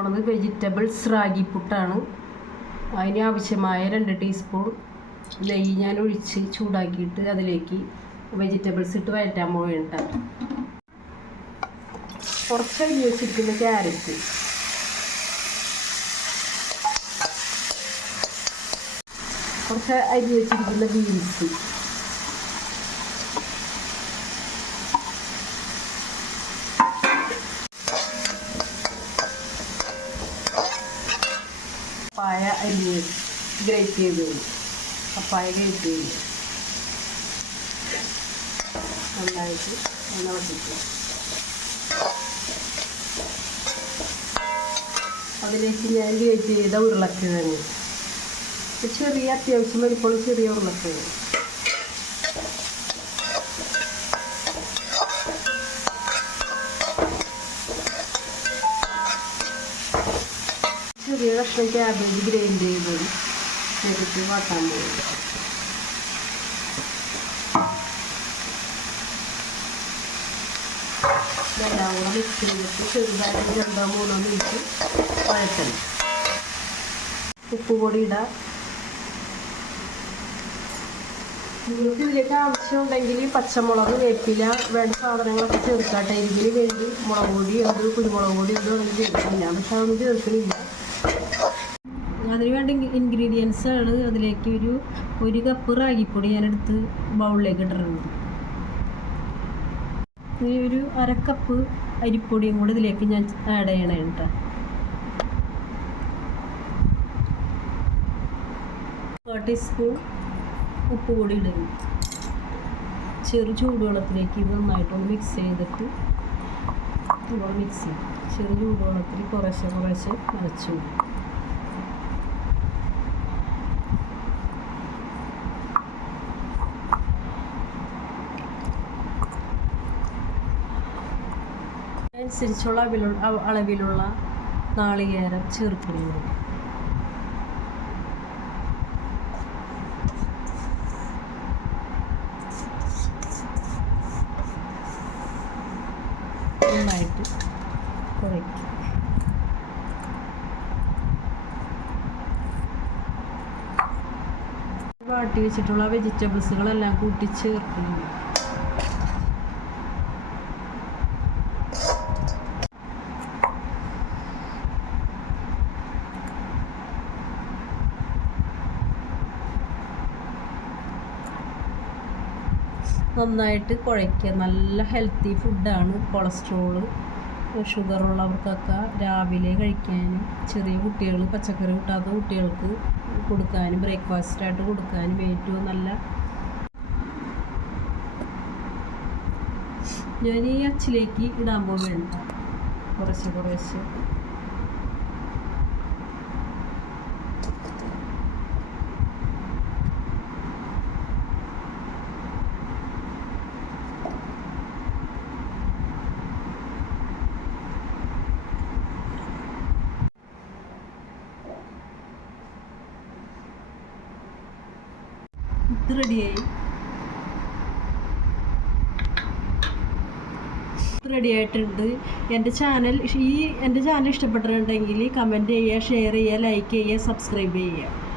പോണത് വെജിറ്റബിൾസ് റാഗി പുട്ടാണ്. അതിന് ആവശ്യമായ 2 ടീസ്പൂൺ നെയ്യ് ഞാൻ ഒഴിച്ച് ചൂടാക്കിയിട്ട് അതിലേക്ക് വെജിറ്റബിൾസ് ഇട്ട് വഴറ്റാൻ പോവേണ്ട. കുറച്ച് അരി വെച്ചിരിക്കുന്ന ക്യാരറ്റ്, കുറച്ച് അരി വെച്ചിരിക്കുന്ന ബീൻസ്, പപ്പായ അരി ഗ്രേറ്റ് ചെയ്ത് പപ്പായ ഗ്രേറ്റ് ചെയ്ത് നന്നായിട്ട് വട്ടിക്കുക. അതിലേക്ക് ഞാൻ ഗ്രേറ്റ് ചെയ്ത ഉരുളക്കിഴങ്ങ്, ചെറിയ അത്യാവശ്യം വലിപ്പമുള്ള ചെറിയ ഉരുളക്കിഴങ്ങ്, ചെറിയ കഷ്ണം ക്യാബേജ് ഗ്രൈൻഡ് ചെയ്തത് ചേർത്ത് വാട്ടാൻ പോകും. എല്ലാം കൂടെ മിക്സ് ചെയ്തിട്ട് ചെറുതായിട്ട് 2-3 മിനിറ്റ് വഴറ്റണം. ഉപ്പുപൊടി ഇടാം. നിങ്ങൾക്ക് ഇതിലേക്ക് ആവശ്യമുണ്ടെങ്കിൽ പച്ചമുളക്, വേപ്പില വേണ്ട സാധനങ്ങളൊക്കെ ചേർക്കാട്ടെ. ഇതിന് വേണ്ടി മുളക് പൊടി കുരുമുളക് പൊടി ഇതൊന്നും ചേർക്കില്ല, പക്ഷെ അതൊന്നും ചേർക്കുന്നില്ല. അതിന് വേണ്ട ഇൻഗ്രീഡിയൻസ് ആണ് അതിലേക്ക് ഒരു കപ്പ് റാഗിപ്പൊടി ഞാനെടുത്ത് ബൗളിലേക്ക് ഇട്ടിട്ടുണ്ട്. ഒരു 1/2 കപ്പ് അരിപ്പൊടിയും കൂടി ഇതിലേക്ക് ഞാൻ ആഡ് ചെയ്യണം കേട്ടോ. 1 ടീസ്പൂൺ ഉപ്പ് പൊടി ഇടുന്നു. ചെറു ചൂടുവെള്ളത്തിലേക്ക് ഇത് നന്നായിട്ടൊന്ന് മിക്സ് ചെയ്തിട്ട് മിക്സ് ചെയ്യും. ചെറു ചൂടുവെള്ളത്തിൽ കുറേശ്ശെ നനച്ചു. അനുസരിച്ചുള്ള അളവിലുള്ള നാളികേരം ചേർക്കുന്നത്. നന്നായിട്ട് കുഴയ്ക്കും. വാട്ടി വെച്ചിട്ടുള്ള വെജിറ്റബിൾസുകളെല്ലാം കൂട്ടി ചേർക്കുന്നു. നന്നായിട്ട് കുഴയ്ക്കുക. നല്ല ഹെൽത്തി ഫുഡാണ്. കൊളസ്ട്രോള്, ഷുഗറുള്ളവർക്കൊക്കെ രാവിലെ കഴിക്കാനും, ചെറിയ കുട്ടികൾ, പച്ചക്കറി കൂട്ടാത്ത കുട്ടികൾക്ക് കൊടുക്കാനും, ബ്രേക്ക്ഫാസ്റ്റായിട്ട് കൊടുക്കാനും ഏറ്റവും നല്ല. ഞാൻ ഈ അച്ചിലേക്ക് ഇടാൻ പോവുകയാണ് കുറച്ച്. ഇത് റെഡിയായിട്ടുണ്ട്. എൻ്റെ ചാനൽ ഇഷ്ടപ്പെട്ടിട്ടുണ്ടെങ്കിൽ കമൻറ്റ് ചെയ്യുക, ഷെയർ ചെയ്യുക, ലൈക്ക് ചെയ്യുക, സബ്സ്ക്രൈബ് ചെയ്യുക.